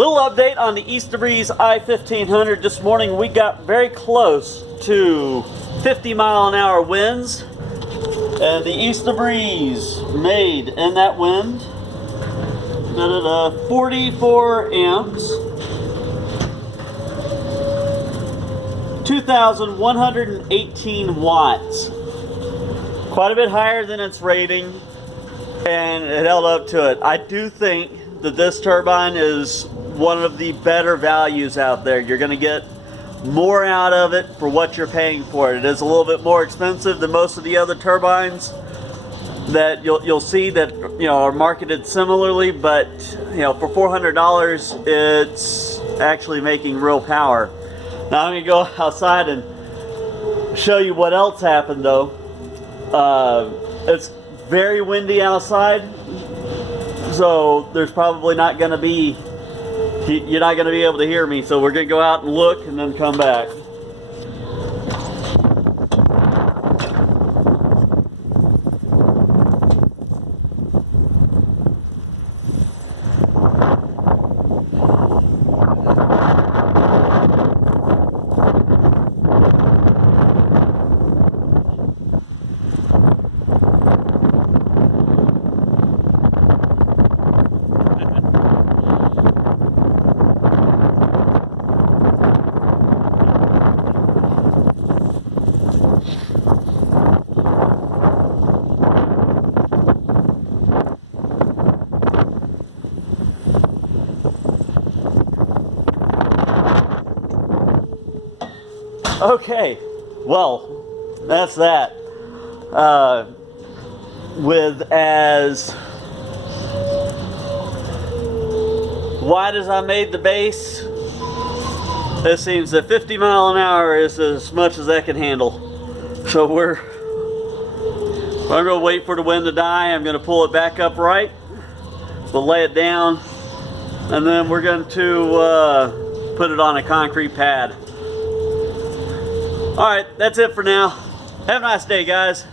Little update on the ISTA-BREEZE i1500. This morning we got very close to 50-mile-an-hour winds, and the ISTA-BREEZE made in that wind 44 amps, 2,118 watts. Quite a bit higher than its rating, and it held up to it. I do think that this turbine is one of the better values out there. You're going to get more out of it for what you're paying for it. It is a little bit more expensive than most of the other turbines that you'll see that are marketed similarly, but for $400 it's actually making real power. Now I'm going to go outside and show you what else happened though. It's very windy outside, so there's probably not going to be, you're not going to be able to hear me, so we're going to go out and look and then come back. Okay, well, that's that. With as wide as I made the base, it seems that 50 mile an hour is as much as that can handle. So I'm going to wait for the wind to die. I'm going to pull it back upright. We'll lay it down, and then we're going to put it on a concrete pad. Alright, that's it for now. Have a nice day, guys.